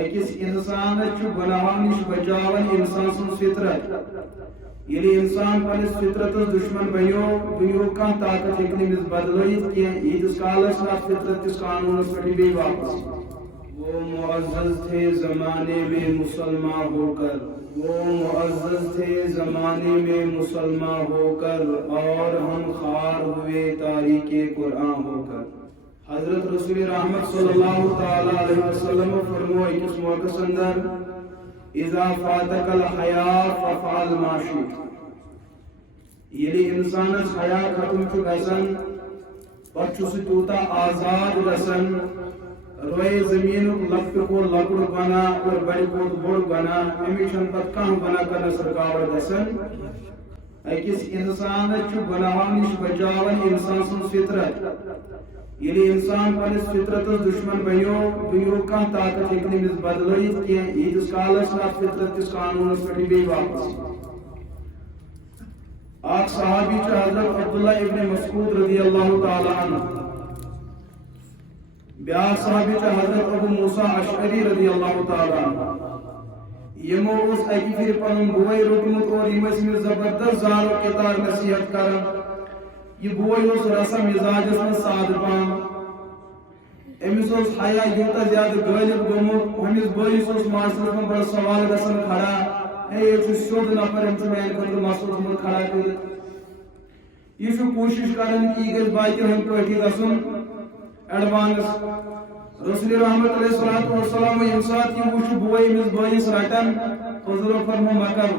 أكيس إنسان گناہن نش بچاون انسان سن فطرت یلی انسان پنس فطرت دشمن بنیو دنیا کان طاقت ہیکہ نمس بدلائت کی یتس کالس ات فطرت کس قانونس پہ بی واپس وہ معزز تھے زمانے میں مسلمان ہو کر وہ معزز تھے زمانے میں مسلمان ہو کر اور ہم خار ہوئے تاریخ قرآن ہو کر حضرت رسول رحمت صلی اللہ تعالی علیہ وسلم فرمو اس موقع اندر اذا فاتك الحیاء ففعل ما شئت یلی انسان حیا ختم چھ گژھان پتہ چھ سہ تیوتا آزاد گژھان روئے زمین لکٹ کو لکڑ بنا اور بڑی کو بوڑ بنا امی چھن پتہ کانٛہہ بنا کرنس رکاوٹ گژھان أکس انسان چھ گناہن نش بچاون انسان سن فطرت یلی انسان پنس فطرت دشمن بنیو دنیا کان طاقت ہیکہ نمس بدلائت کی یتس کالس ات فطرت کس قانونس پہ بی واپس اخ صحابی چھ حضرت عبداللہ ابن مسعود رضی اللہ تعالی عنہ بیاکھ صحابی چھ حضرت ابو موسیٰ اشعری رضی اللہ تعالی عنہ یمو اس اکی پھر پنن بوئی روٹمت اور یمس میں زبردست زارو کتار نصیحت کرن یہ بوئی اس رسم مزاجس میں ساد پان امس اس حیا یوتا زیادہ غالب گومت ہمس بوئیس اس معاشرس میں بڑا سوال گژھان کھڑا ہے یہ سیود نفر ہم میان خاطر مسئلہ میں کھڑا کر یہ کوشش کران کہ یہ گژھِ باقین ہند پٲٹھی گژھُن ایڈوانس رسول رحمت علیہ الصلوۃ والسلام یم سات یہ وچھ بوئی امس بوئیس رٹان حضور فرمو مکر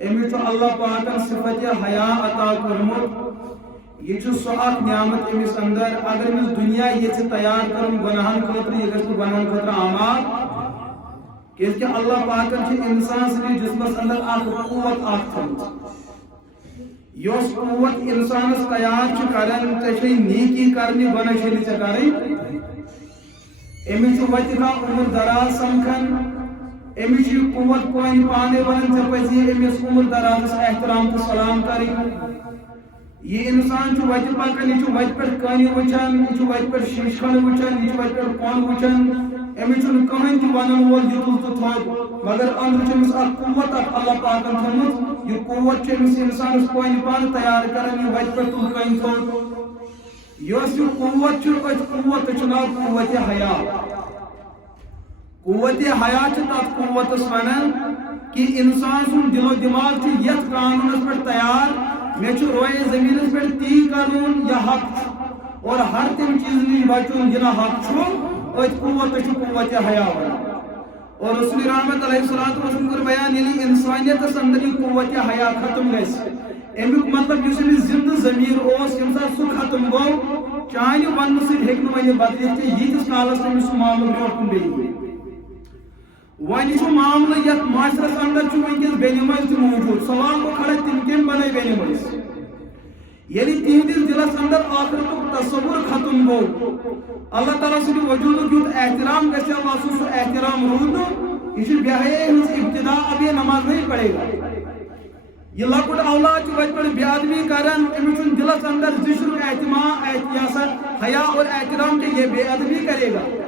امس اللہ پاکن صفت حیا عطا کرمت یہ سہ اخ نعمت امس اندر اگر امس دنیا یہ تیار کرن گناہن خاطر یہ گژھِ گناہن خاطر آماد کہ اللہ پاکن انسان سندس جسمس اندر اخ قوت اخ تھمت یس قوت انسانس تیار کران ژے نیکی کرنی بنا چھ کریں امس وتہ عمر دراز سمکھان امس قوت کوئی پانے ون ژے پزی امس عمر درازس احترام تو سلام کریں یہ انسان وتہ پکان یہ وتہ پہ کن وچان یہ وتہ پہ شیشن وچان یہ وتہ پہ کون وچان امس کہین تہ ون وول یہ تل تو تھوت مگر اندر امس اخ قوت اخ اللہ پاکن تھومت یہ قوت امس انسانس کوئی پان تیار کران یہ وتہ پہ تل کن تھوت یس یہ قوت قوت ناو قوت حیا قوت حیا تک قوتس ونان کہ انسان سن دل و دماغ یت قانونس پہ تیار مے روئے زمینس پہ تی قانون یا حق اور ہر تم چیز نش بچن جنا حق ات قوت قوت حیا اور رسول رحمت علیہ الصلوۃ والسلام بیان یلی انسانیت اندر یہ قوت حیا ختم گژھِ امیک مطلب اس زندہ ضمیر اس یم سات سہ ختم گو چانہ ون سۭتۍ ہیٚکہِ نہٕ وۄنۍ بدلِتھ کہ ییتس کالس تٔمِس سُہ معاملہٕ برونٛٹھ کُن بیٚیہِ وۄنۍ چھُ معاملہٕ یتھ معاشرس اندر چھُ وٕنکیٚس بیٚنہِ مٔنٛزۍ تہِ موٗجوٗد سوال گوٚو کھڑا تِم کٔمۍ بنٲے بیٚنہِ مٔنٛزۍ ییٚلہِ تِہنٛدِس دلس اندر آخرتُک تصور ختم گوٚو اللہ تعالیٰ سٕنٛدِ وجوٗدُک یُتھ احترام گژھِ ہا آسُن سُہ احترام روٗد نہٕ یہ چھُ بے حیٲیی ہٕنٛز ابتدا اب یہ نماز نہیں پڑے گا یہ لکٹ اولاد وتہ پہ بے ادبی کران امس دلس اندر ذکر اعتماد حیا اور احترام کہ یہ بے ادبی کرے گا